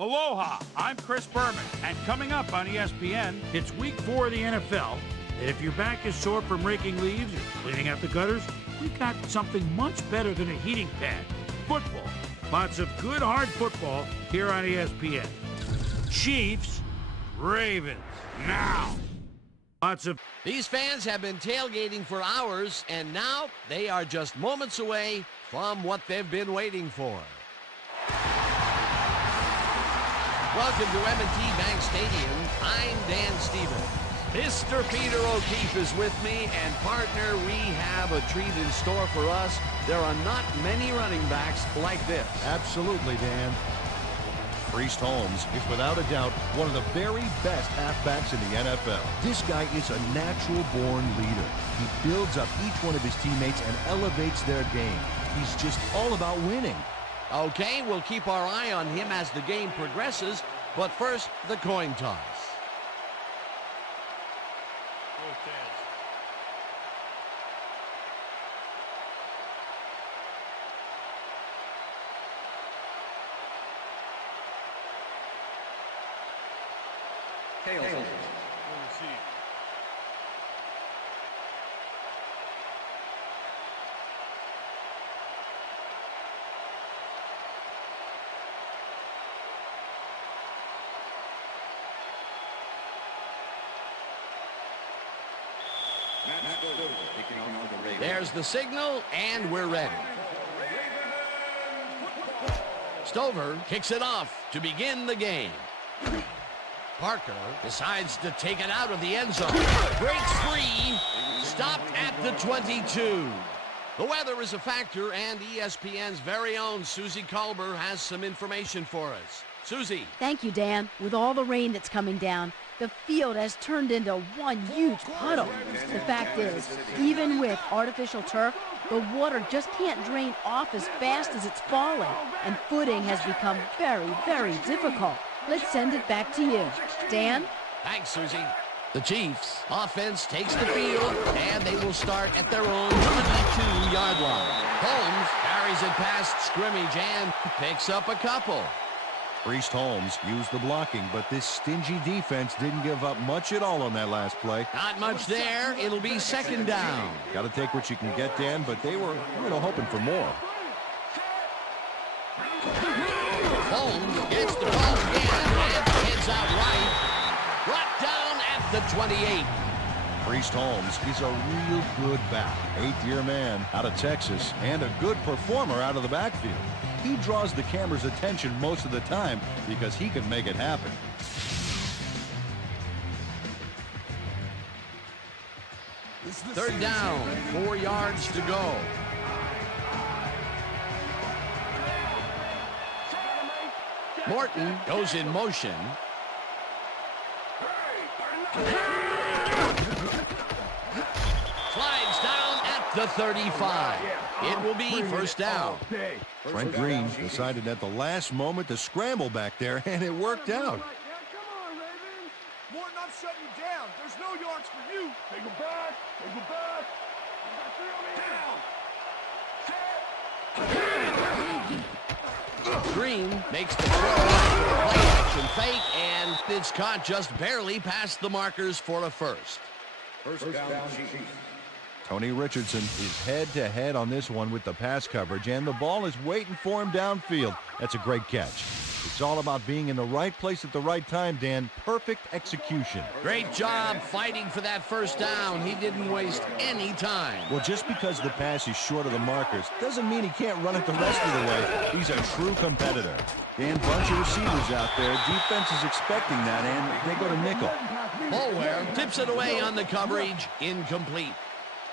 Aloha, I'm Chris Berman, and coming up on ESPN, it's week 4 of the NFL, and if your back is sore from raking leaves or cleaning out the gutters, we've got something much better than a heating pad: football. Lots of good, hard football here on ESPN. Chiefs, Ravens, now. These fans have been tailgating for hours, and now they are just moments away from what they've been waiting for. Welcome to M&T Bank Stadium. I'm Dan Stevens. Mr. Peter O'Keefe is with me, and partner, we have a treat in store for us. There are not many running backs like this. Absolutely, Dan. Priest Holmes is without a doubt one of the very best halfbacks in the NFL. This guy is a natural-born leader. He builds up each one of his teammates and elevates their game. He's just all about winning. Okay, we'll keep our eye on him as the game progresses, but first, the coin toss. There's the signal, and we're ready. Stover kicks it off to begin the game. Parker decides to take it out of the end zone. Breaks free, stopped at the 22. The weather is a factor, and ESPN's very own Susie Culber has some information for us. Susie. Thank you, Dan. With all the rain that's coming down, the field has turned into one huge puddle. The fact is, even with artificial turf, the water just can't drain off as fast as it's falling, and footing has become very, very difficult. Let's send it back to you. Dan? Thanks, Susie. The Chiefs' offense takes the field, and they will start at their own 22-yard line. Holmes carries it past scrimmage and picks up a couple. Priest Holmes used the blocking, but this stingy defense didn't give up much at all on that last play. Not much there. It'll be second down. Got to take what you can get, Dan, but they were, hoping for more. Holmes gets the ball again and heads out right. Brought down at the 28. Priest Holmes is a real good back. 8th-year man out of Texas and a good performer out of the backfield. He draws the camera's attention most of the time because he can make it happen. Third down, 4 yards to go. Morton goes in motion. Slides down at the 35. It will be first down. Trent Green decided at the last moment to scramble back there, and it worked out. Come on, Ravens. Morton, I'm shutting you down. There's no yards for you. Take him back. Take him back. Green makes the throw. Play action fake, and it's caught just barely past the markers for a first. First down, Chiefs. Tony Richardson is head-to-head on this one with the pass coverage, and the ball is waiting for him downfield. That's a great catch. It's all about being in the right place at the right time, Dan. Perfect execution. Great job fighting for that first down. He didn't waste any time. Well, just because the pass is short of the markers doesn't mean he can't run it the rest of the way. He's a true competitor. Dan, bunch of receivers out there. Defense is expecting that, and they go to nickel. Boulware tips it away on the coverage. Incomplete.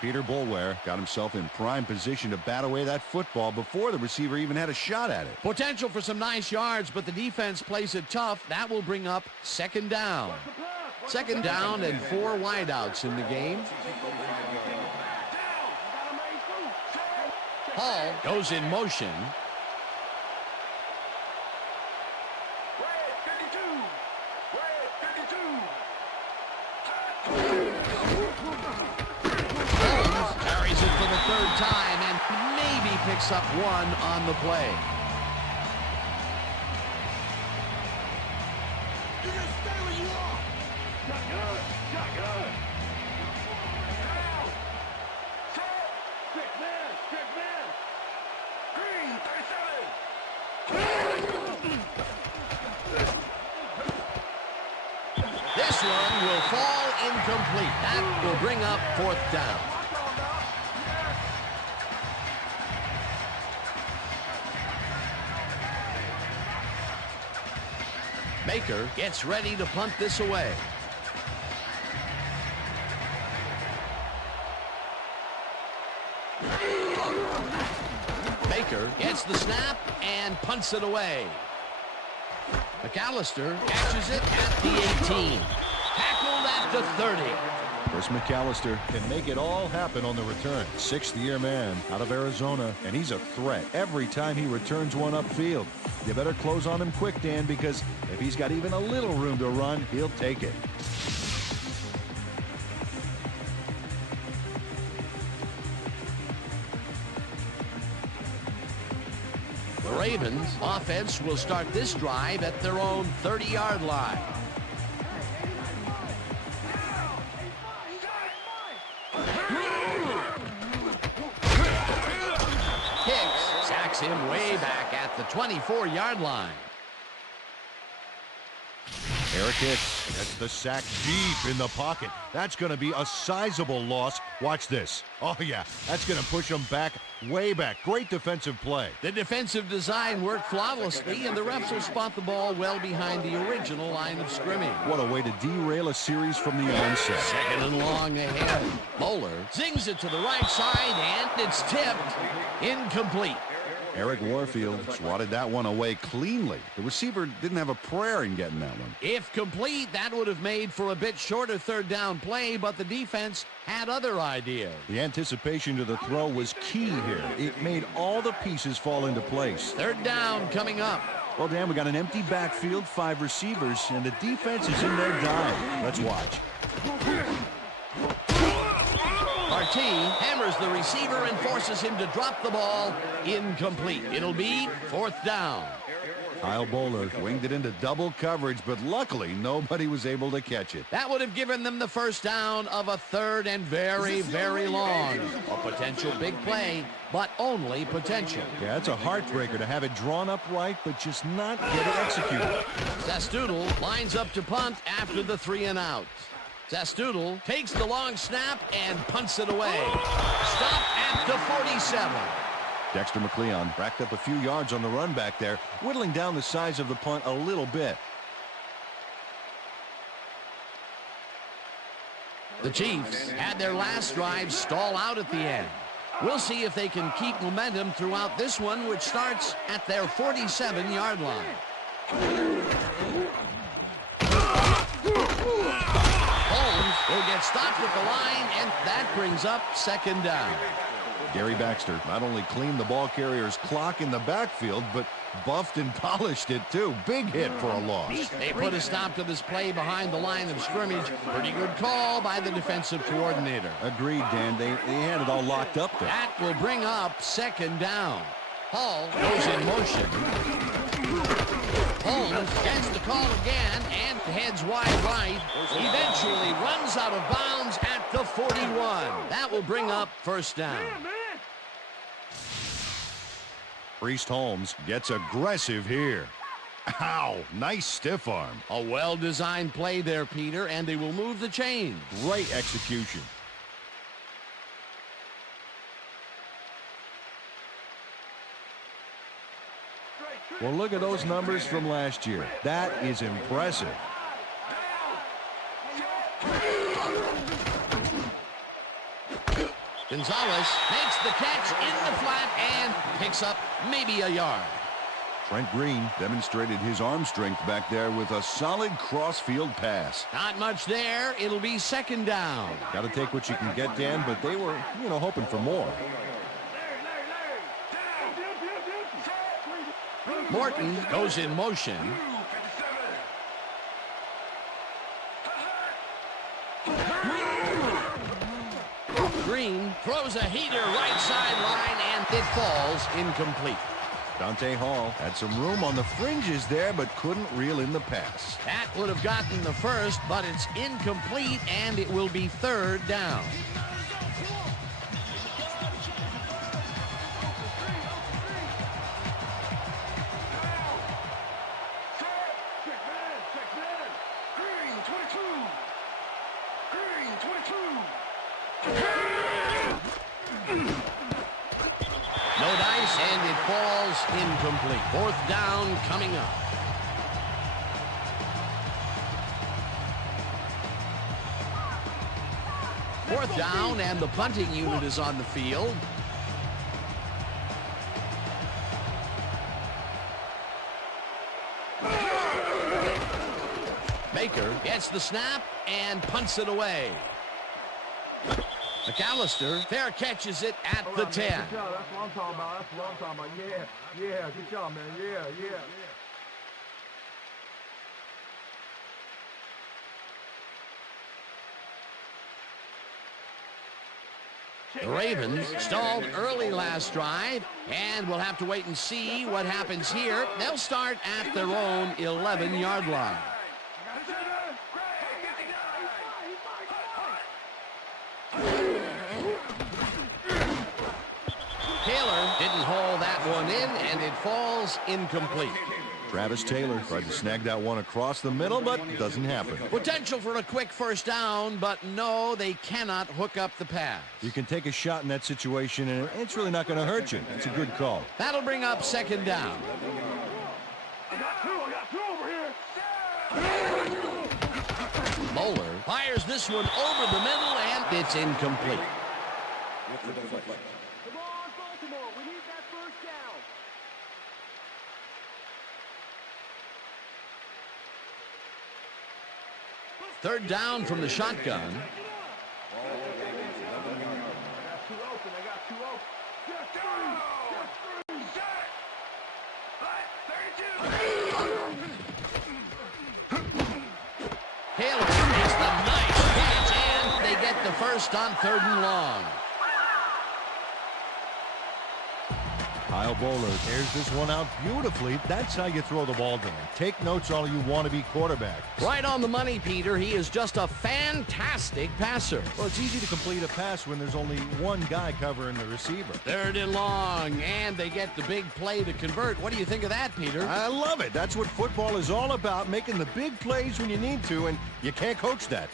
Peter Boulware got himself in prime position to bat away that football before the receiver even had a shot at it. Potential for some nice yards, but the defense plays it tough. That will bring up second down. Second down and 4 wideouts in the game. Hall goes in motion. Third time and maybe picks up 1 on the play. You're gonna stay where you are. Shotgun. Shotgun. Down. Set. Quick man. Quick man. Green. 37. This one will fall incomplete. That will bring up 4th down. Baker gets ready to punt this away. Baker gets the snap and punts it away. McAllister catches it at the 18. Tackled at the 30. Chris McAllister can make it all happen on the return. 6th-year man out of Arizona, and he's a threat every time he returns one upfield. You better close on him quick, Dan, because if he's got even a little room to run, he'll take it. The Ravens offense will start this drive at their own 30-yard line. Hicks sacks him way back at the 24-yard line. Eric Hicks gets the sack deep in the pocket. That's going to be a sizable loss. Watch this. Oh, yeah, that's going to push him back, way back. Great defensive play. The defensive design worked flawlessly, and the refs will spot the ball well behind the original line of scrimmage. What a way to derail a series from the onset. 2nd and long ahead. Bowler zings it to the right side, and it's tipped. Incomplete. Eric Warfield swatted that one away cleanly. The receiver didn't have a prayer in getting that one. If complete, that would have made for a bit shorter 3rd down play, but the defense had other ideas. The anticipation to the throw was key here. It made all the pieces fall into place. 3rd down coming up. Well, Dan, we got an empty backfield, 5 receivers, and the defense is in their dime. Let's watch. Marti hammers the receiver and forces him to drop the ball. Incomplete. It'll be 4th down. Kyle Bowler winged it into double coverage, but luckily nobody was able to catch it. That would have given them the 1st down of a 3rd and very, very long. A potential big play, but only potential. Yeah, it's a heartbreaker to have it drawn up right, but just not get it executed. Zastoodle lines up to punt after the 3 and out. Zastoodle takes the long snap and punts it away. Stop at the 47. Dexter McLeon racked up a few yards on the run back there, whittling down the size of the punt a little bit. The Chiefs had their last drive stall out at the end. We'll see if they can keep momentum throughout this one, which starts at their 47-yard line. Holmes will get stopped at the line, and that brings up 2nd down. Gary Baxter not only cleaned the ball carrier's clock in the backfield, but buffed and polished it too. Big hit for a loss. They put a stop to this play behind the line of scrimmage. Pretty good call by the defensive coordinator. Agreed, Dan. They had it all locked up there. That will bring up 2nd down. Hall goes in motion. Holmes gets the call again and heads wide right. Eventually runs out of bounds at the 41. That will bring up 1st down. Priest Holmes gets aggressive here. Ow, nice stiff arm. A well-designed play there, Peter, and they will move the chains. Great execution. Well, look at those numbers from last year. That is impressive. Gonzalez makes the catch in the flat and picks up maybe a yard. Trent Green demonstrated his arm strength back there with a solid cross-field pass. Not much there. It'll be 2nd down. Got to take what you can get, Dan, but they were, hoping for more. Morton goes in motion. Green throws a heater right sideline, and it falls incomplete. Dante Hall had some room on the fringes there, but couldn't reel in the pass. That would have gotten the first, but it's incomplete, and it will be third down. No dice, and it falls incomplete. Fourth down coming up. Fourth down, and the punting unit is on the field. Baker gets the snap and punts it away. McAllister fair catches it at the 10. Good job. That's what I'm talking about. That's what I'm talking about. Yeah. Good job, man. Yeah. The Ravens stalled early last drive, and we'll have to wait and see what happens here. They'll start at their own 11-yard line. Taylor didn't haul that one in, and it falls incomplete. Travis Taylor tried to snag that one across the middle, but it doesn't happen. Potential for a quick first down, but no, they cannot hook up the pass. You can take a shot in that situation, and it's really not going to hurt you. It's a good call. That'll bring up second down. I got two over here. Moeller fires this one over the middle, and it's incomplete. Come on, Baltimore. We need that first down. Third down from the shotgun. I got two open. Just three. Taylor makes the nice catch, and they get the first on 3rd and long. Kyle Bowler airs this one out beautifully. That's how you throw the ball down. Take notes all you want to be quarterback. Right on the money, Peter. He is just a fantastic passer. Well, it's easy to complete a pass when there's only one guy covering the receiver. 3rd and long, and they get the big play to convert. What do you think of that, Peter? I love it. That's what football is all about, making the big plays when you need to, and you can't coach that.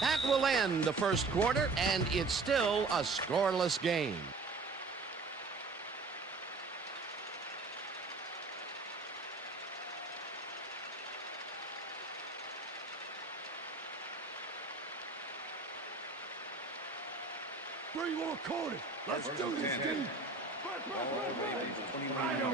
That will end the first quarter, and it's still a scoreless game. Three more quarters. Let's do this, dude. Rhino.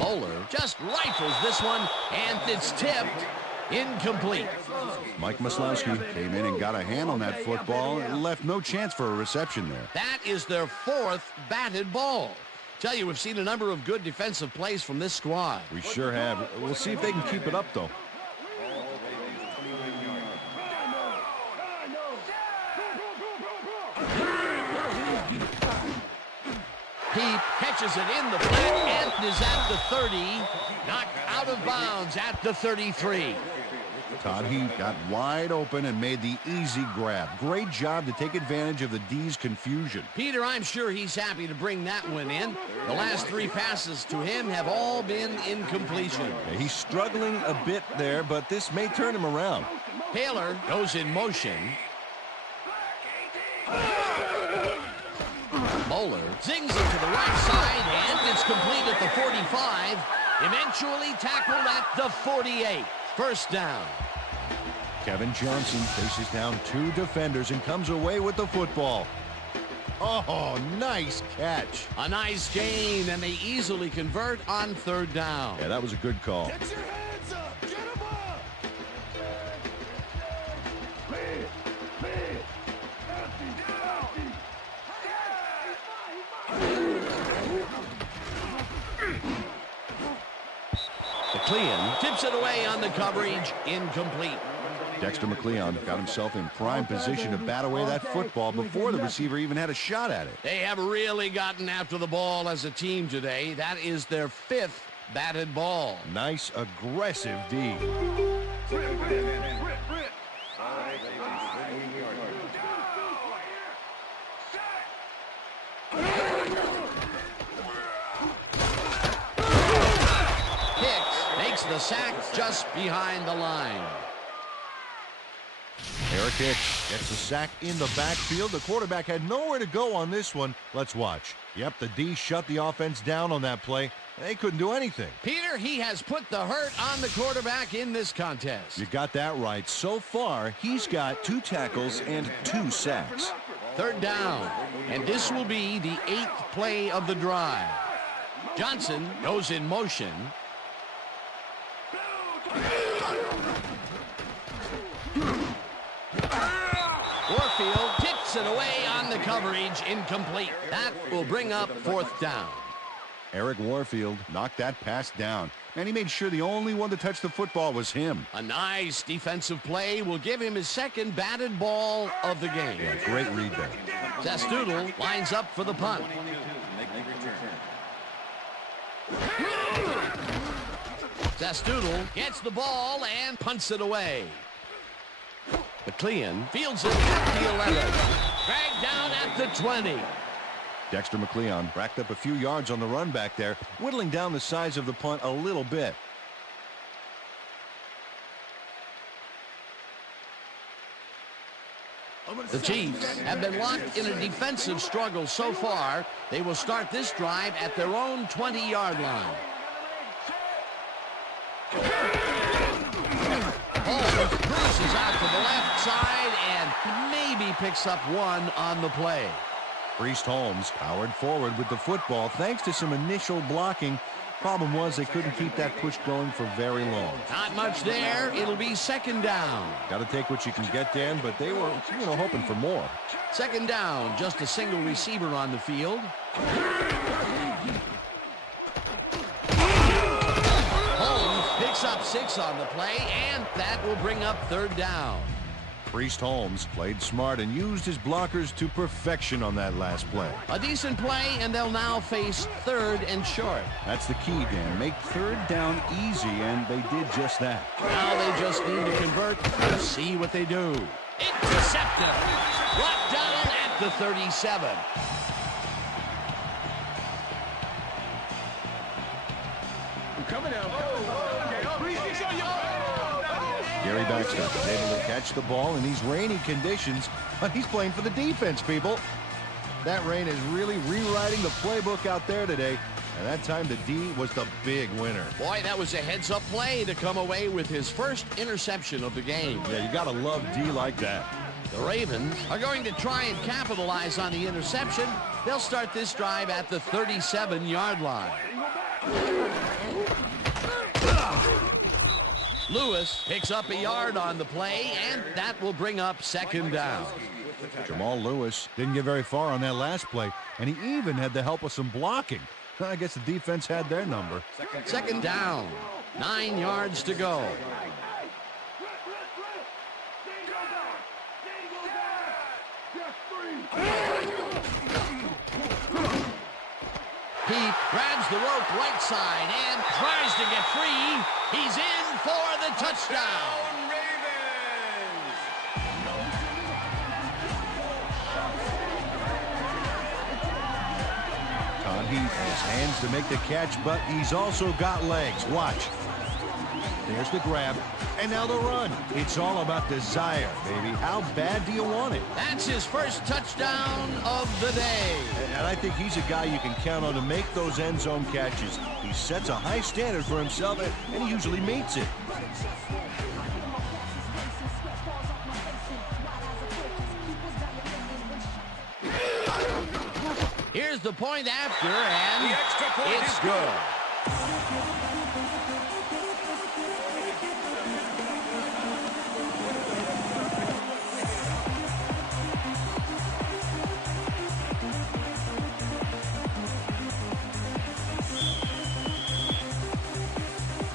Moeller just rifles this one, and it's tipped incomplete. Mike Maslowski came in and got a hand on that football and left no chance for a reception there. That is their 4th batted ball. Tell you, we've seen a number of good defensive plays from this squad. We sure have. We'll see if they can keep it up, though. He catches it in the flat and is at the 30, knocked out of bounds at the 33. Todd Heath got wide open and made the easy grab. Great job to take advantage of the D's confusion. Peter, I'm sure he's happy to bring that one in. The last 3 passes to him have all been incompletion. He's struggling a bit there, but this may turn him around. Taylor goes in motion. Moeller zings it to the right side, and it's complete at the 45. Eventually tackled at the 48. First down. Kevin Johnson faces down 2 defenders and comes away with the football. Oh, nice catch. A nice gain, and they easily convert on 3rd down. Yeah, that was a good call. Get your hands up. Get them up. McLean tips it away on the coverage, incomplete. Dexter McLeon got himself in prime position to bat away that football before the receiver even had a shot at it. They have really gotten after the ball as a team today. That is their 5th batted ball. Nice, aggressive D. Makes the sack just behind the line. Eric Hicks gets a sack in the backfield. The quarterback had nowhere to go on this one. Let's watch. Yep, the D shut the offense down on that play. They couldn't do anything. Peter, he has put the hurt on the quarterback in this contest. You got that right. So far, he's got 2 tackles and 2 sacks. 3rd down, and this will be the 8th play of the drive. Johnson goes in motion. Warfield tips it away on the coverage, incomplete. That will bring up 4th down. Eric Warfield knocked that pass down, and he made sure the only one to touch the football was him. A nice defensive play will give him his 2nd batted ball of the game. Yeah, great read there. Zastoodle lines up for the punt. Zastoodle gets the ball and punts it away. McLean fields it at the 11. Dragged down at the 20. Dexter McLeon racked up a few yards on the run back there, whittling down the size of the punt a little bit. The Chiefs have been locked in a defensive struggle so far. They will start this drive at their own 20-yard line. Holmes cruises out to the left side and maybe picks up 1 on the play. Priest Holmes powered forward with the football thanks to some initial blocking. Problem was they couldn't keep that push going for very long. Not much there. It'll be 2nd down. Got to take what you can get, Dan, but they were, hoping for more. 2nd down, just a single receiver on the field. Holmes picks up 6 on the play, and that will bring up 3rd down. Priest Holmes played smart and used his blockers to perfection on that last play. A decent play, and they'll now face 3rd and short. That's the key, Dan. Make 3rd down easy, and they did just that. Now they just need to convert. Let's see what they do. Intercepted. Brought down at the 37. I'm coming out. Gary Baxter was able to catch the ball in these rainy conditions, but he's playing for the defense, people. That rain is really rewriting the playbook out there today, and that time the D was the big winner. Boy, that was a heads-up play to come away with his first interception of the game. Yeah, you got to love D like that. The Ravens are going to try and capitalize on the interception. They'll start this drive at the 37-yard line. Lewis picks up a yard on the play, and that will bring up 2nd down. Jamal Lewis didn't get very far on that last play, and he even had the help of some blocking. I guess the defense had their number. 2nd down, 9 yards to go. He grabs the rope right side and tries to get free. He's in for the touchdown. Todd Heath has hands to make the catch, but he's also got legs. Watch. There's the grab, and now the run. It's all about desire, baby. How bad do you want it? That's his first touchdown of the day. And I think he's a guy you can count on to make those end zone catches. He sets a high standard for himself, and he usually meets it. Here's the point after, and it's good.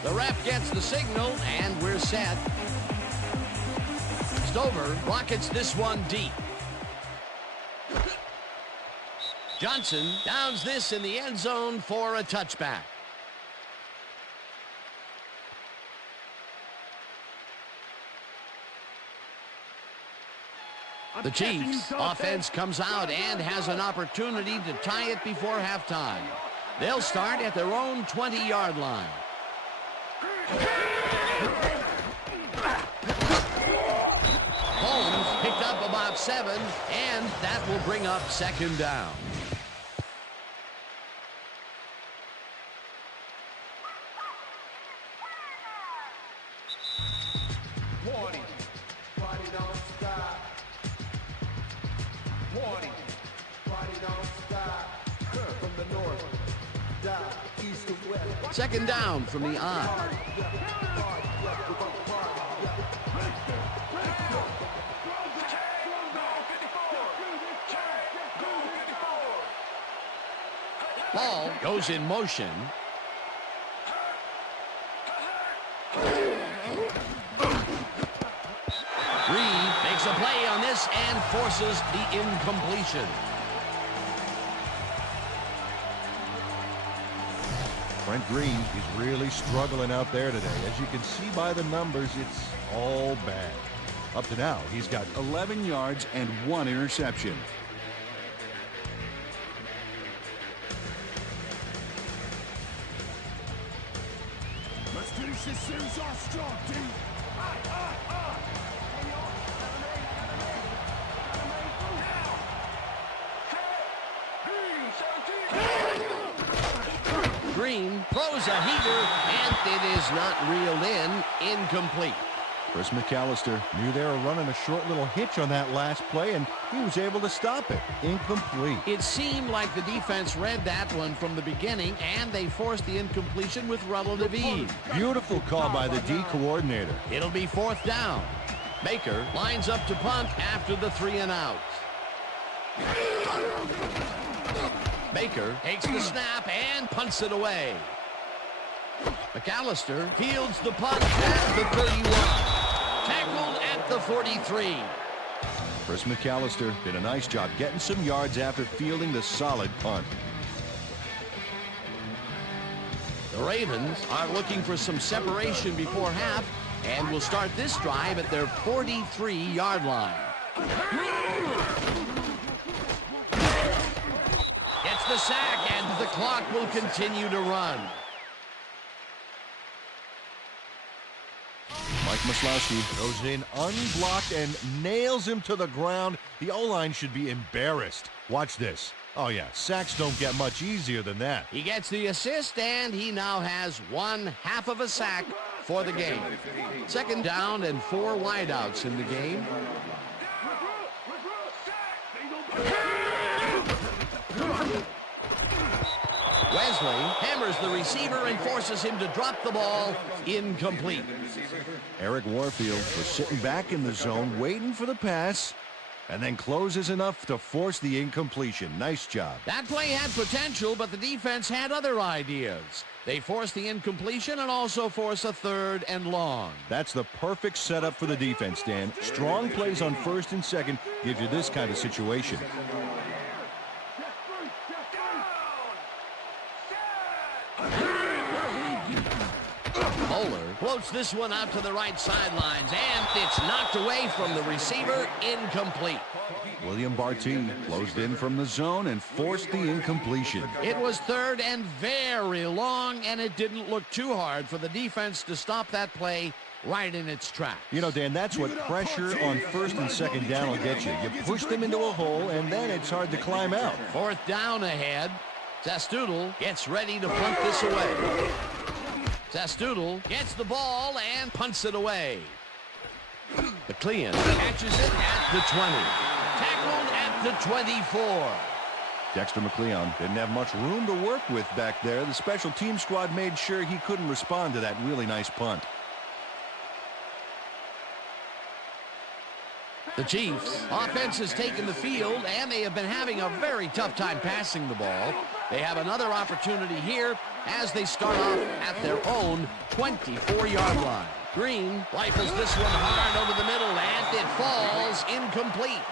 The ref gets the signal, and we're set. Stover rockets this one deep. Johnson downs this in the end zone for a touchback. The Chiefs offense comes out and has an opportunity to tie it before halftime. They'll start at their own 20-yard line. Holmes picked up about 7, and that will bring up second down. Second down from the I. Ball goes in motion. Reed makes a play on this and forces the incompletion. Brent Green is really struggling out there today. As you can see by the numbers, it's all bad. Up to now, he's got 11 yards and 1 interception. Let's finish this series off strong, team. Green throws a heater, and it is not reeled in. Incomplete. Chris McAllister knew they were running a short little hitch on that last play, and he was able to stop it. Incomplete. It seemed like the defense read that one from the beginning, and they forced the incompletion with relative ease. Beautiful call by the D coordinator. It'll be fourth down. Baker lines up to punt after the 3 and out. Baker takes the snap and punts it away. McAllister fields the punt at the 31. Tackled at the 43. Chris McAllister did a nice job getting some yards after fielding the solid punt. The Ravens are looking for some separation before half and will start this drive at their 43-yard line. Gets the sack, and the clock will continue to run. Mike Maslowski goes in unblocked and nails him to the ground. The O-line should be embarrassed. Watch this. Oh, yeah, sacks don't get much easier than that. He gets the assist, and he now has 1/2 of a sack for the game. Second down and 4 wideouts in the game. Wesley hammers the receiver and forces him to drop the ball. Incomplete. Eric Warfield was sitting back in the zone waiting for the pass and then closes enough to force the incompletion. Nice job. That play had potential, but the defense had other ideas. They forced the incompletion and also force a 3rd and long. That's the perfect setup for the defense, Dan. Strong plays on 1st and 2nd gives you this kind of situation. Bowler floats this one out to the right sidelines, and it's knocked away from the receiver. Incomplete. William Barty closed in from the zone and forced the incompletion. It was 3rd and very long, and it didn't look too hard for the defense to stop that play right in its tracks. You know, Dan, that's what pressure on 1st and 2nd down will get you. You push them into a hole, and then it's hard to climb out. 4th down ahead. Zastoodle gets ready to punt this away. Zastoodle gets the ball and punts it away. McLean catches it at the 20. Tackled at the 24. Dexter McLeon didn't have much room to work with back there. The special team squad made sure he couldn't respond to that really nice punt. The Chiefs offense has taken the field, and they have been having a very tough time passing the ball. They have another opportunity here as they start off at their own 24-yard line. Green rifles this one hard over the middle, and it falls incomplete.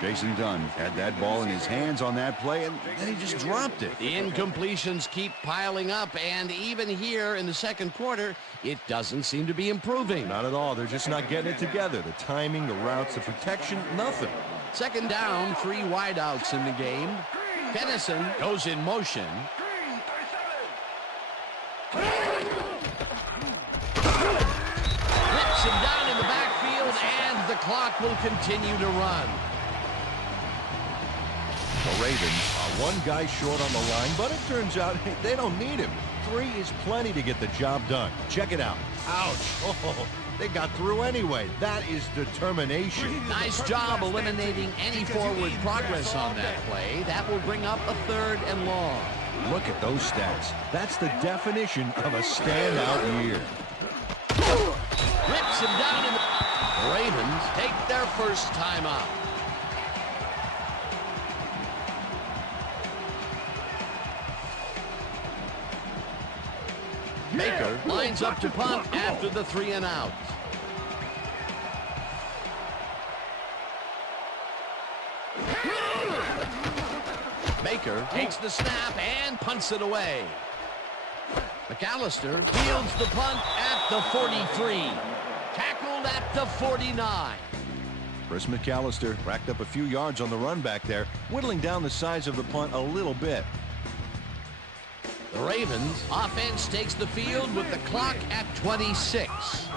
Jason Dunn had that ball in his hands on that play, and then he just dropped it. The incompletions keep piling up, and even here in the second quarter, it doesn't seem to be improving. Not at all. They're just not getting it together. The timing, the routes, the protection, nothing. Second down, 3 wideouts in the game. Tennyson goes in motion. Whips him down in the backfield, and the clock will continue to run. The Ravens are one guy short on the line, but it turns out they don't need him. 3 is plenty to get the job done. Check it out. Ouch. Oh, they got through anyway. That is determination. Nice job eliminating any forward progress on that play. That will bring up a 3rd and long. Look at those stats. That's the definition of a standout year. Rips him down in the... Ravens take their first time out. Baker lines up to punt after the 3 and out. Baker takes the snap and punts it away. McAllister fields the punt at the 43. Tackled at the 49. Chris McAllister racked up a few yards on the run back there, whittling down the size of the punt a little bit. The Ravens offense takes the field with the clock at 26.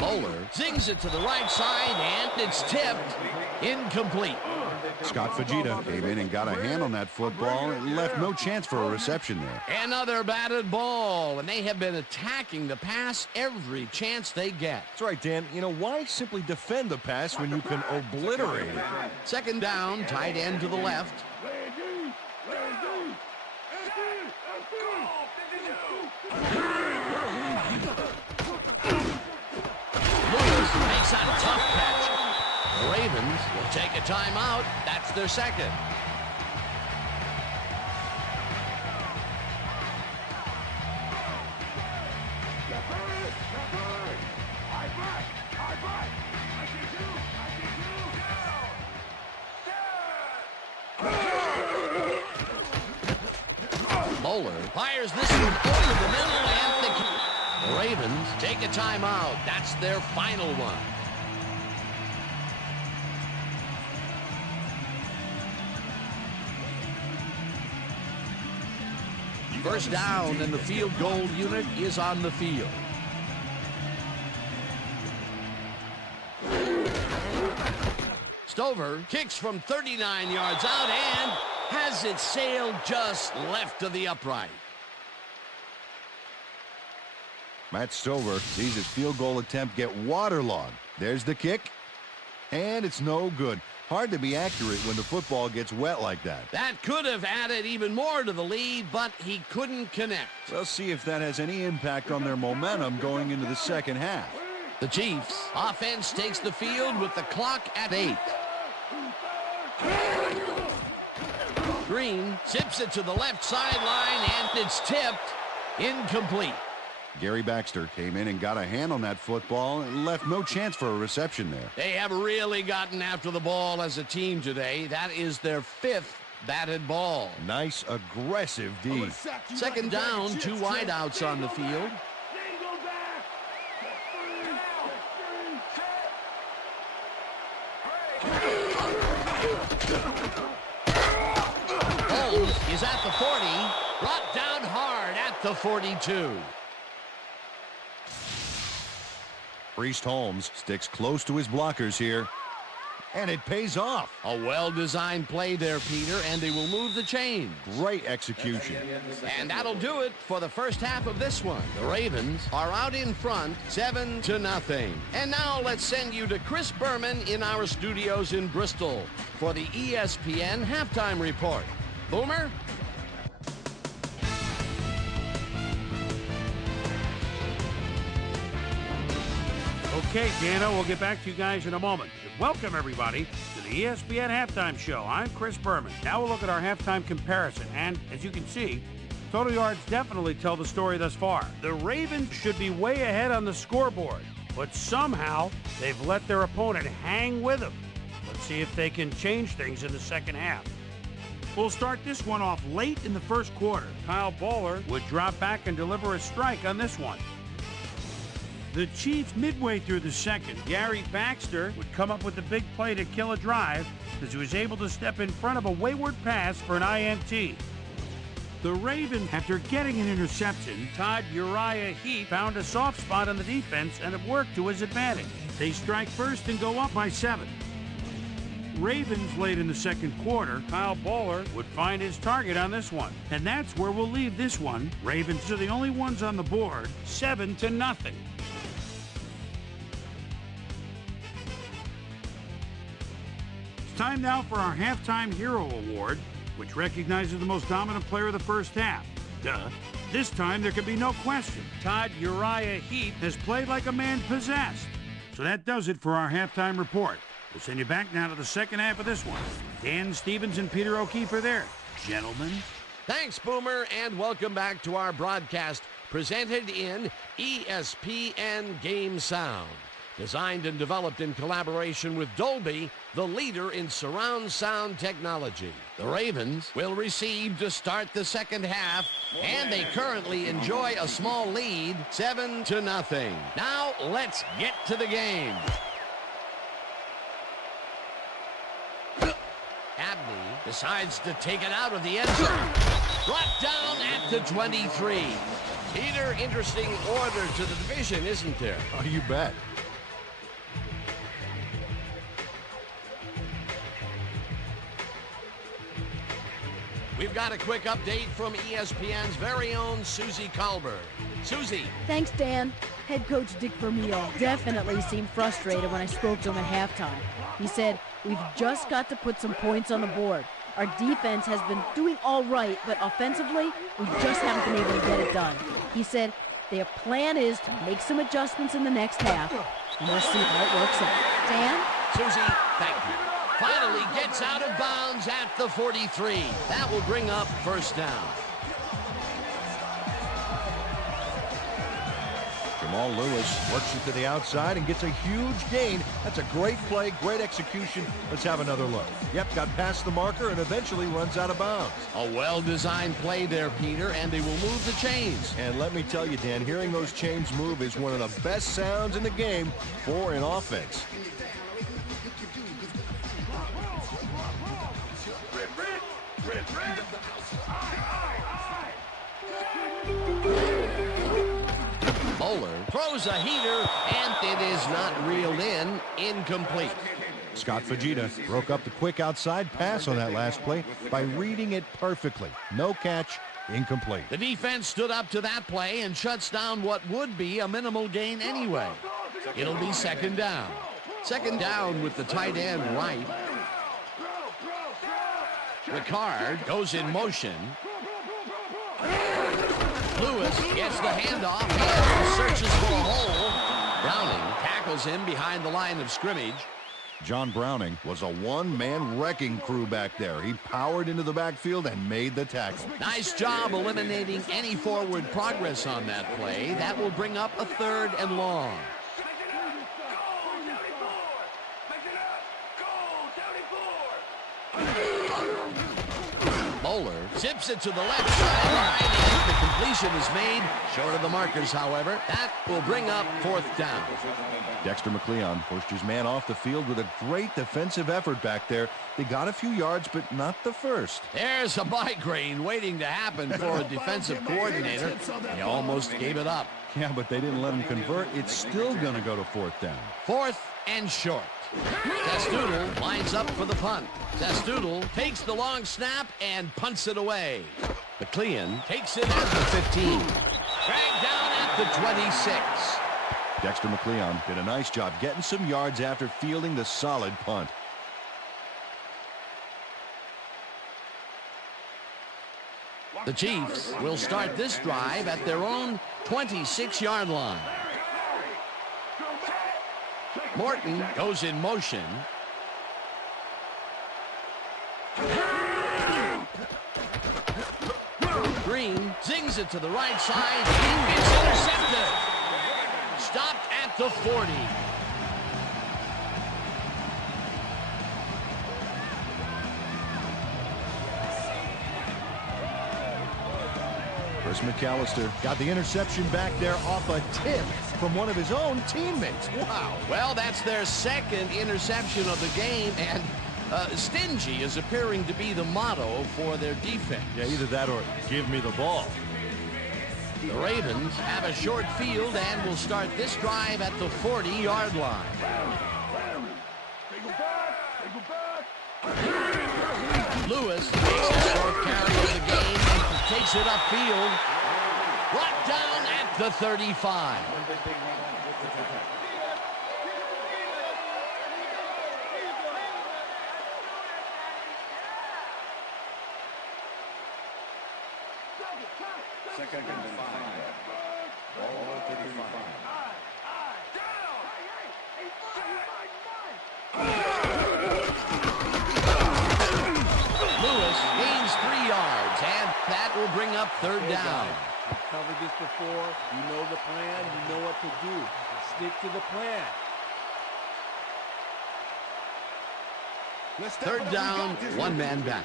Bowler zings it to the right side, and it's tipped. Incomplete. Scott Fajita came in and got a hand on that football and left no chance for a reception there. Another batted ball, and they have been attacking the pass every chance they get. That's right, Dan. You know, why simply defend the pass when you can obliterate it? Second down, tight end to the left. Lewis makes a tough catch. The Ravens will take a timeout. That's their second. Bowler fires this one over the middle, and the Ravens take a timeout. That's their final one. First down, and the field goal unit is on the field. Stover kicks from 39 yards out and has it sailed just left of the upright. Matt Stover sees his field goal attempt get waterlogged. There's the kick, and it's no good. Hard to be accurate when the football gets wet like that. That could have added even more to the lead, but he couldn't connect. We'll see if that has any impact on their momentum going into the second half. The Chiefs offense takes the field with the clock at 8. Green zips it to the left sideline, and it's tipped. Incomplete. Gary Baxter came in and got a hand on that football and left no chance for a reception there. They have really gotten after the ball as a team today. That is their 5th batted ball. Nice, aggressive D. Second down, 2 wideouts on the field. Holmes is at the 40, brought down hard at the 42. Priest Holmes sticks close to his blockers here, and it pays off. A well-designed play there, Peter, and they will move the chains. Great execution. And that'll do it for the first half of this one. The Ravens are out in front, 7-0. And now let's send you to Chris Berman in our studios in Bristol for the ESPN Halftime Report. Boomer? Okay, Dano, we'll get back to you guys in a moment. Welcome, everybody, to the ESPN Halftime Show. I'm Chris Berman. Now we'll look at our halftime comparison. And as you can see, total yards definitely tell the story thus far. The Ravens should be way ahead on the scoreboard, but somehow they've let their opponent hang with them. Let's see if they can change things in the second half. We'll start this one off late in the first quarter. Kyle Bowler would drop back and deliver a strike on this one. The Chiefs, midway through the second, Gary Baxter would come up with the big play to kill a drive as he was able to step in front of a wayward pass for an INT. The Ravens, after getting an interception, Todd Uriah Heep found a soft spot on the defense and it worked to his advantage. They strike first and go up by 7. Ravens late in the second quarter, Kyle Bowler would find his target on this one. And that's where we'll leave this one. Ravens are the only ones on the board, 7-0. It's time now for our Halftime Hero Award, which recognizes the most dominant player of the first half. Duh. This time there can be no question. Todd Uriah Heep has played like a man possessed. So that does it for our halftime report. We'll send you back now to the second half of this one. Dan Stevens and Peter O'Keefe are there. Gentlemen. Thanks, Boomer, and welcome back to our broadcast presented in ESPN Game Sound. Designed and developed in collaboration with Dolby, the leader in surround sound technology. The Ravens will receive to start the second half, and they currently enjoy a small lead, 7-0. Now, let's get to the game. Abney decides to take it out of the end zone. Brought down at the 23. Peter, interesting order to the division, isn't there? Oh, you bet. We've got a quick update from ESPN's very own Susie Colbert. Susie. Thanks, Dan. Head coach Dick Vermeil definitely seemed frustrated when I spoke to him at halftime. He said, "We've just got to put some points on the board. Our defense has been doing all right, but offensively, we just haven't been able to get it done." He said, "Their plan is to make some adjustments in the next half, and we'll see how it works out." Dan? Susie, thank you. Finally gets out of bounds at the 43. That will bring up first down. Jamal Lewis works it to the outside and gets a huge gain. That's a great play, great execution. Let's have another look. Yep, got past the marker and eventually runs out of bounds. A well-designed play there, Peter, and they will move the chains. And let me tell you, Dan, hearing those chains move is one of the best sounds in the game for an offense. Bowler throws a heater, and it is not reeled in. Incomplete. Scott Fujita broke up the quick outside pass on that last play by reading it perfectly. No catch, incomplete. The defense stood up to that play and shuts down what would be a minimal gain anyway. It'll be second down. Second down with the tight end right. Ricard goes in motion. Lewis gets the handoff and searches for a hole. Browning tackles him behind the line of scrimmage. John Browning was a one-man wrecking crew back there. He powered into the backfield and made the tackle. Nice job eliminating any forward progress on that play. That will bring up a 3rd and long. Bowler zips it to the left side, and the completion is made. Short of the markers, however. That will bring up 4th down. Dexter McLeon pushed his man off the field with a great defensive effort back there. They got a few yards, but not the first. There's a migraine waiting to happen for a defensive coordinator. He almost gave it up. Yeah, but they didn't let him convert. It's still going to go to 4th down. 4th and short. Testudo lines up for the punt. Testudo takes the long snap and punts it away. McLeon takes it at the 15. Dragged down at the 26. Dexter McLeon did a nice job getting some yards after fielding the solid punt. The Chiefs will start this drive at their own 26-yard line. Morton goes in motion. Green zings it to the right side. It's intercepted. Stopped at the 40. Chris McAllister got the interception back there off a tip from one of his own teammates. Wow. Well, that's their second interception of the game, and stingy is appearing to be the motto for their defense. Yeah, either that or give me the ball. The Ravens have a short field and will start this drive at the 40-yard line. Lewis takes his fourth carry of the game and takes it upfield. Brought down at the 35. Second and 5. Ball at 35. Lewis gains 3 yards, and that will bring up third down. I've covered this before. You know the plan. You know what to do. Stick to the plan. Third down, one man back.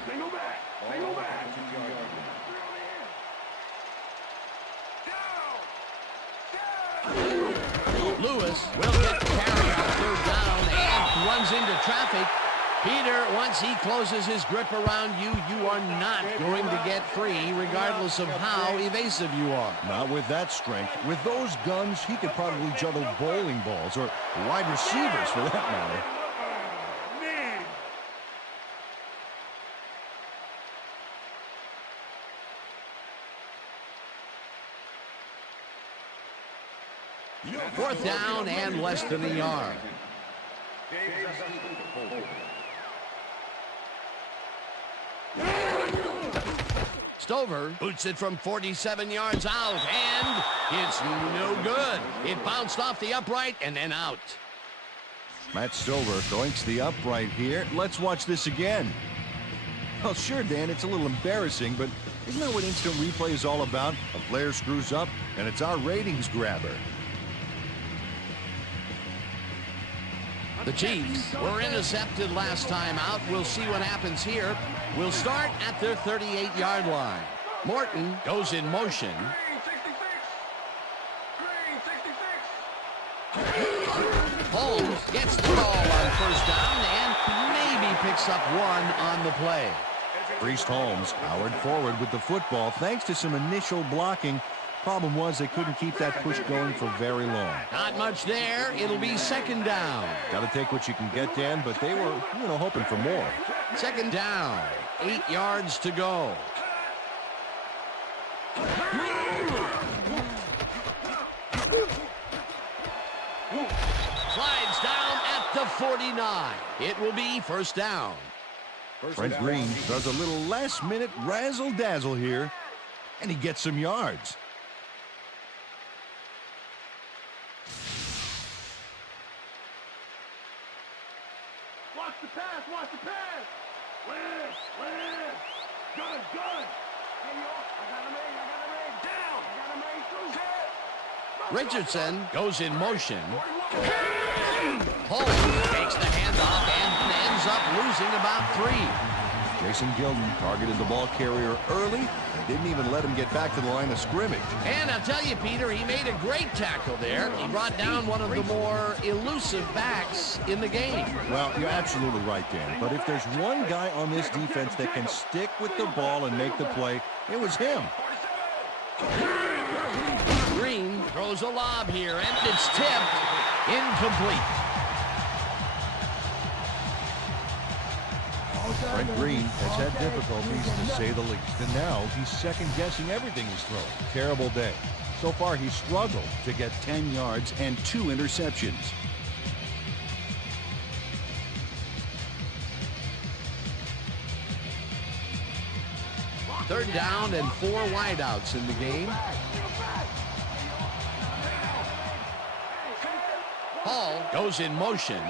Lewis will get the carry on third down and runs into traffic. Peter, once he closes his grip around you, you are not going to get free regardless of how evasive you are. Not with that strength. With those guns, he could probably juggle bowling balls or wide receivers for that matter. Fourth down and less than a yard. Stover boots it from 47 yards out, and it's no good. It bounced off the upright and then out. Matt Stover doinks the upright here. Let's watch this again. Well, sure, Dan, it's a little embarrassing, but isn't that what instant replay is all about? A player screws up, and it's our ratings grabber. The Chiefs were intercepted last time out. We'll see what happens here. We'll start at their 38-yard line. Morton goes in motion. Holmes gets the ball on first down and maybe picks up one on the play. Priest Holmes powered forward with the football thanks to some initial blocking. Problem was they couldn't keep that push going for very long. Not much there. It'll be second down. Got to take what you can get, Dan, but they were, hoping for more. Second down. 8 yards to go. Slides down at the 49. It will be first down. Brent Green does a little last-minute razzle-dazzle here, and he gets some yards. Watch the pass, watch the pass! Lance! Good! Hey, yo, I got him in, down! I got him in, Richardson goes in motion. Holmes takes the handoff and ends up losing about 3. Jason Gilden targeted the ball carrier early and didn't even let him get back to the line of scrimmage. And I'll tell you, Peter, he made a great tackle there. He brought down one of the more elusive backs in the game. Well, you're absolutely right, Dan. But if there's one guy on this defense that can stick with the ball and make the play, it was him. Green throws a lob here, and it's tipped. Incomplete. Brent Green has had difficulties, to say the least, and now he's second-guessing everything he's thrown. Terrible day. So far, he's struggled to get 10 yards and 2 interceptions. Third down and 4 wideouts in the game. Hall goes in motion.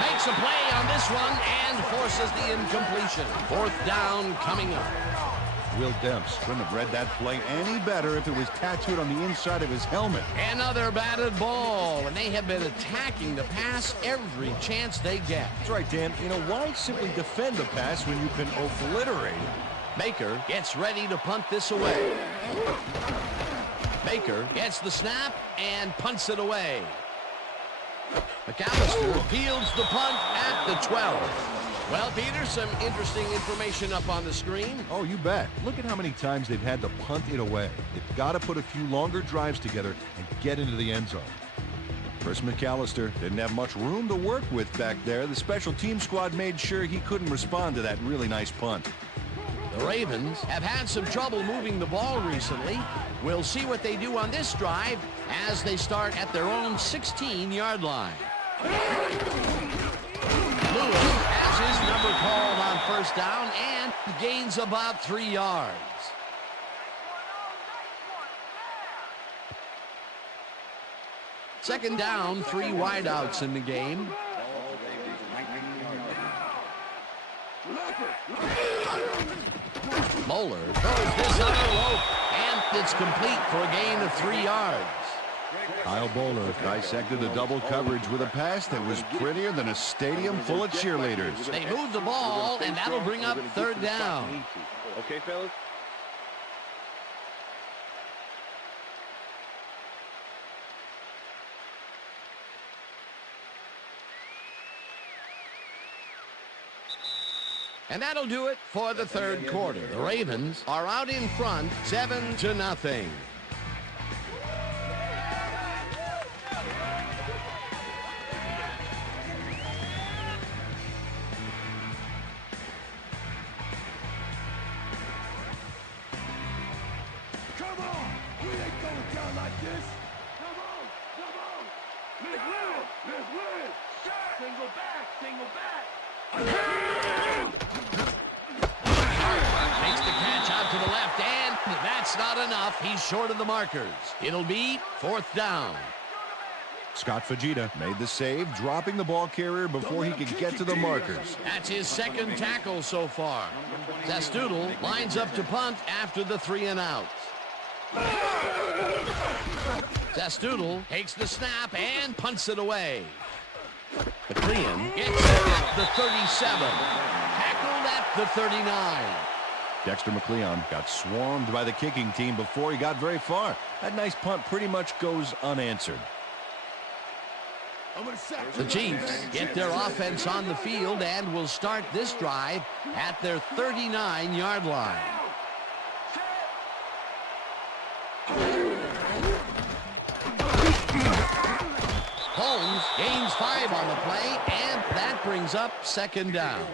Makes a play on this one and forces the incompletion. 4th down coming up. Will Demps couldn't have read that play any better if it was tattooed on the inside of his helmet. Another batted ball, and they have been attacking the pass every chance they get. That's right, Dan. You know, why simply defend the pass when you can obliterate it? Baker gets ready to punt this away. Baker gets the snap and punts it away. McAllister fields the punt at the 12. Well, Peter, some interesting information up on the screen. Oh, you bet. Look at how many times they've had to punt it away. They've got to put a few longer drives together and get into the end zone. Chris McAllister didn't have much room to work with back there. The special team squad made sure he couldn't respond to that really nice punt. The Ravens have had some trouble moving the ball recently. We'll see what they do on this drive as they start at their own 16-yard line. Lewis has his number called on 1st down and gains about 3 yards. Second down, 3 wideouts in the game. Moeller throws this on a rope, and it's complete for a gain of 3 yards. Kyle Bowler dissected the double coverage with a pass that was prettier than a stadium full of cheerleaders. They move the ball, and that'll bring up 3rd down. Okay, fellas? And that'll do it for the 3rd quarter. The Ravens are out in front, 7-0. Makes the catch out to the left, and that's not enough. He's short of the markers. It'll be 4th down. Scott Fajita made the save, dropping the ball carrier before he could get to the markers. That's his 2nd tackle so far. Zastoodle lines up to punt after the 3 and out. Zastoodle takes the snap and punts it away. McLean gets it at the 37. Tackled at the 39. Dexter McLeon got swarmed by the kicking team before he got very far. That nice punt pretty much goes unanswered. The Chiefs get their offense on the field and will start this drive at their 39-yard line. Holmes gains 5 on the play, and that brings up 2nd down.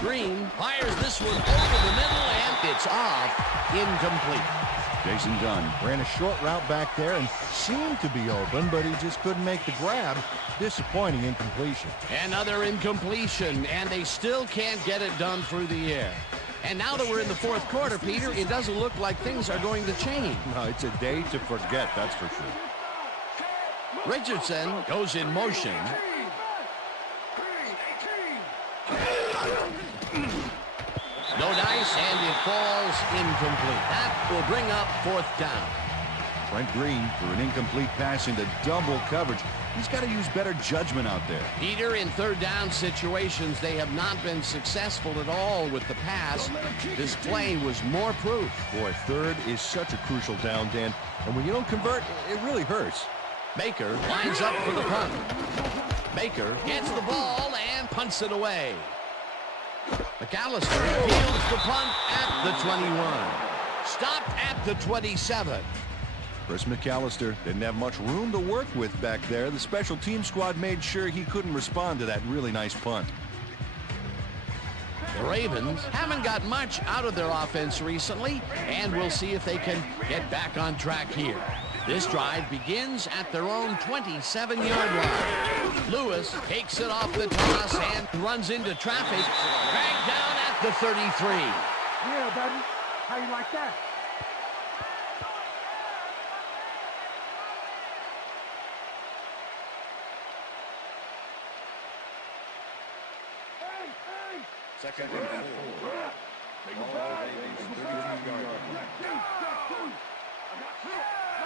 Green fires this one over the middle, and it's off, incomplete. Jason Dunn ran a short route back there and seemed to be open, but he just couldn't make the grab. Disappointing incompletion. Another incompletion, and they still can't get it done through the air. And now that we're in the 4th quarter, Peter, it doesn't look like things are going to change. No, it's a day to forget, that's for sure. Richardson goes in motion. No dice, and it falls incomplete. That will bring up 4th down. Brent Green threw an incomplete pass into double coverage. He's got to use better judgment out there. Peter, in 3rd down situations, they have not been successful at all with the pass. This play was more proof. Boy, 3rd is such a crucial down, Dan. And when you don't convert, it really hurts. Baker lines up for the punt. Baker gets the ball and punts it away. McAllister fields the punt at the 21. Stopped at the 27. Chris McAllister didn't have much room to work with back there. The special team squad made sure he couldn't respond to that really nice punt. The Ravens haven't got much out of their offense recently, and we'll see if they can get back on track here. This drive begins at their own 27-yard line. Lewis takes it off the toss and runs into traffic, dragged down at the 33. Yeah, baby. How you like that? Second and 4.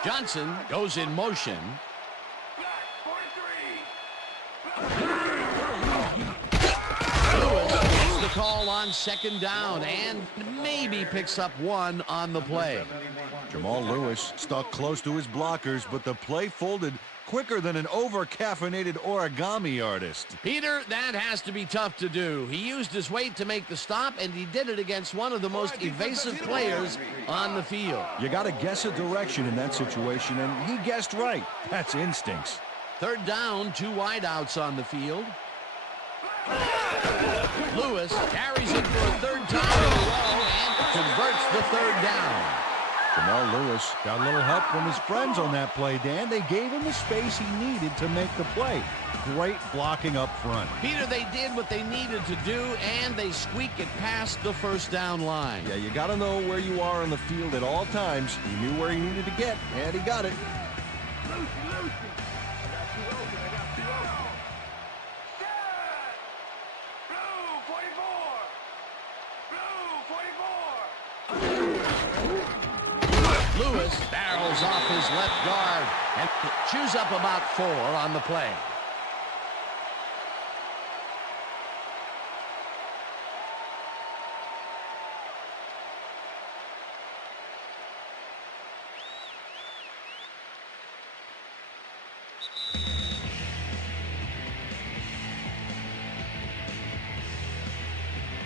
Johnson goes in motion. Lewis makes the call on second down and maybe picks up one on the play. Jamal Lewis stuck close to his blockers, but the play folded quicker than an over-caffeinated origami artist. Peter, that has to be tough to do. He used his weight to make the stop, and he did it against one of the most evasive players on the field. You got to guess a direction in that situation, and he guessed right. That's instincts. Third down, 2 wideouts on the field. Lewis carries it for a third time in a row and converts the third down. Jamal Lewis got a little help from his friends on that play, Dan. They gave him the space he needed to make the play. Great blocking up front. Peter, they did what they needed to do, and they squeak it past the first down line. Yeah, you got to know where you are on the field at all times. He knew where he needed to get, and he got it. Lewis barrels off his left guard and chews up about 4 on the play.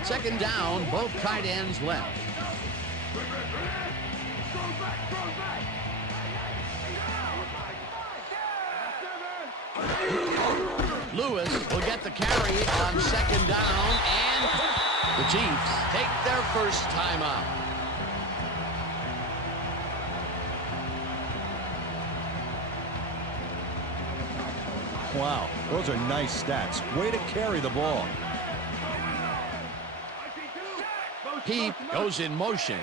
Second down, both tight ends left. Lewis will get the carry on second down, and the Chiefs take their first timeout. Wow, those are nice stats. Way to carry the ball. Heap goes in motion.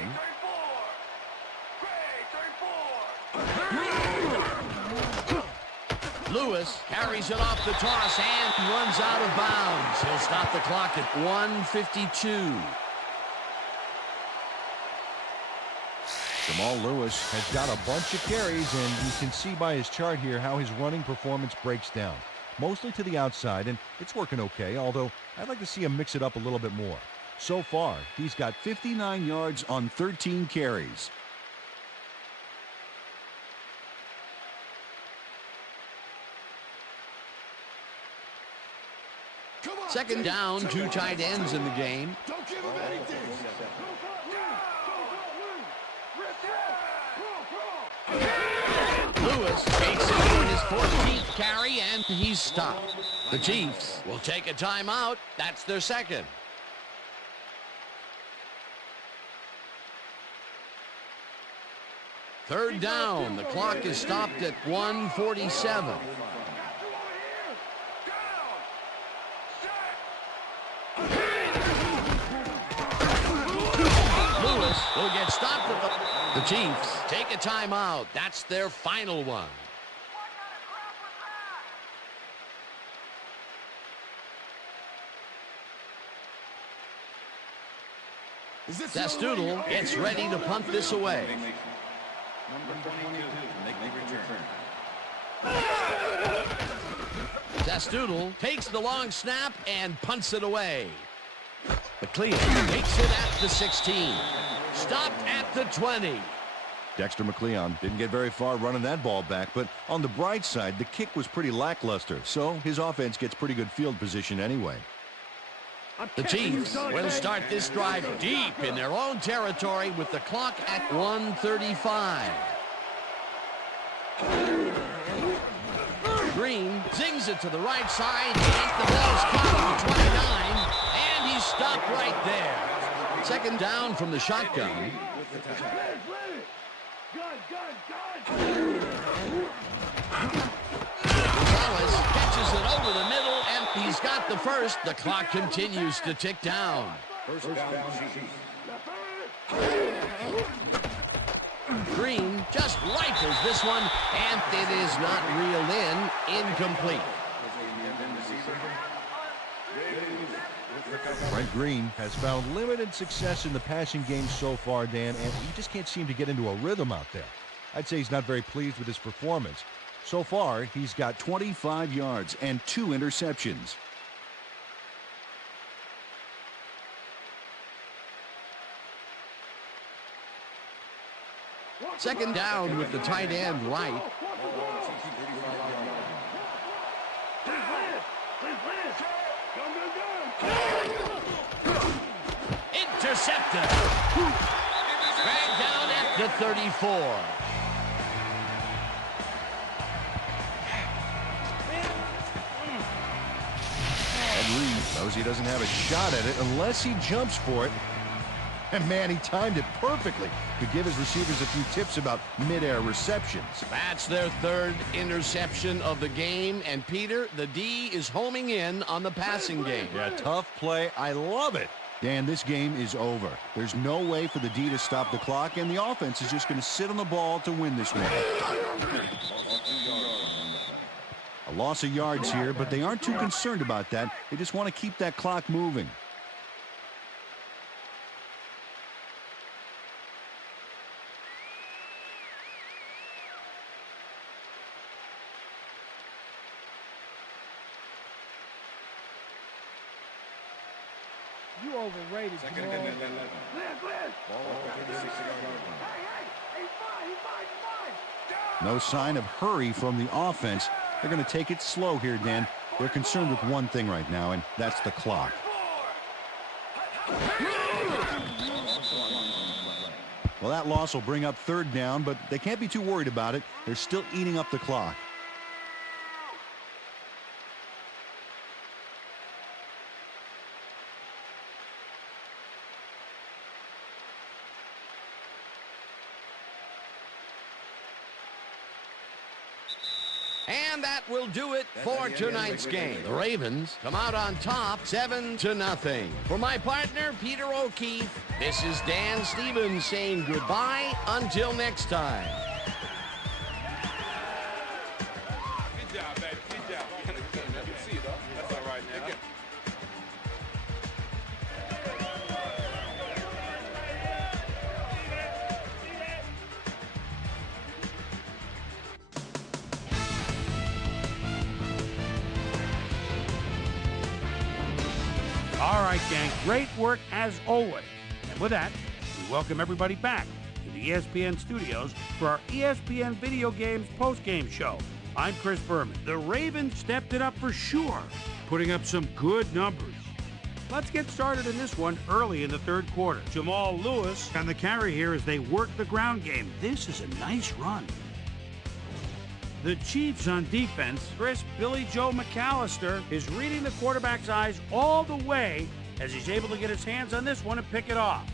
Lewis carries it off the toss and runs out of bounds. He'll stop the clock at 1:52. Jamal Lewis has got a bunch of carries, and you can see by his chart here how his running performance breaks down. Mostly to the outside, and it's working okay, although I'd like to see him mix it up a little bit more. So far, he's got 59 yards on 13 carries. Second down, 2 tight ends in the game. Don't give him anything. Lewis takes it for his 14th carry, and he's stopped. The Chiefs will take a timeout. That's their second. Third down. The clock is stopped at 1:47. Lewis will get stopped at the Chiefs take a timeout. That's their final one. Zastoodle gets ready to punt this away. Zastoodle takes the long snap and punts it away. McLean takes it at the 16. Stopped at the 20. Dexter McLeon didn't get very far running that ball back, but on the bright side, the kick was pretty lackluster, so his offense gets pretty good field position anyway. The Chiefs will start this drive deep in their own territory with the clock at 1:35. Green zings it to the right side, and the ball's caught at the 29, and he's stopped right there. Second down from the shotgun. Gonzalez catches it over the middle, and he's got the first. The clock continues to tick down. First down, Chiefs. Green just rifles this one, and it is not reeled in. Incomplete. Brent Green has found limited success in the passing game so far, Dan, and he just can't seem to get into a rhythm out there. I'd say he's not very pleased with his performance. So far, he's got 25 yards and 2 interceptions. Second down with the tight end right. Intercepted. Dragged down at the 34. And Reed knows he doesn't have a shot at it unless he jumps for it. And man, he timed it perfectly. Could give his receivers a few tips about mid-air receptions. That's their third interception of the game. And Peter, the D is homing in on the passing game. Yeah, tough play. I love it. Dan, this game is over. There's no way for the D to stop the clock, and the offense is just going to sit on the ball to win this one. A loss of yards here, but they aren't too concerned about that. They just want to keep that clock moving. You overrated, Jamal. No sign of hurry from the offense. They're going to take it slow here, Dan. They're concerned with one thing right now, and that's the clock. Well, that loss will bring up third down, but they can't be too worried about it. They're still eating up the clock. And that will do it for tonight's game. The Ravens come out on top 7-0. For my partner, Peter O'Keefe, this is Dan Stevens saying goodbye until next time. Good job, baby. Good job. You can see it, though. That's all right now. All right, gang, great work as always. And with that, we welcome everybody back to the ESPN studios for our ESPN Video Games postgame show. I'm Chris Berman. The Ravens stepped it up for sure, putting up some good numbers. Let's get started in this one early in the third quarter. Jamal Lewis on the carry here as they work the ground game. This is a nice run. The Chiefs on defense, crisp Billy Joe McAllister is reading the quarterback's eyes all the way as he's able to get his hands on this one and pick it off.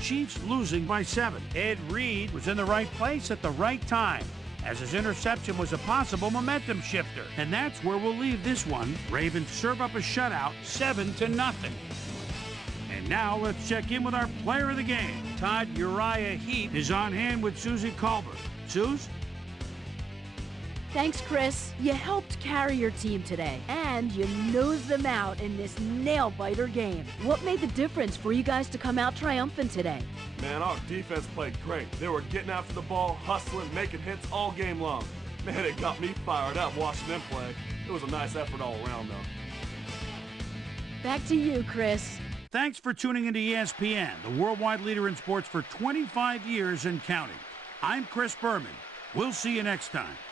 Chiefs losing by 7. Ed Reed was in the right place at the right time, as his interception was a possible momentum shifter. And that's where we'll leave this one. Ravens serve up a shutout, 7-0. And now let's check in with our player of the game. Todd Uriah Heat is on hand with Susie Colbert. Suze? Thanks, Chris. You helped carry your team today, and you nosed them out in this nail-biter game. What made the difference for you guys to come out triumphant today? Man, our defense played great. They were getting after the ball, hustling, making hits all game long. Man, it got me fired up watching them play. It was a nice effort all around, though. Back to you, Chris. Thanks for tuning into ESPN, the worldwide leader in sports for 25 years and counting. I'm Chris Berman. We'll see you next time.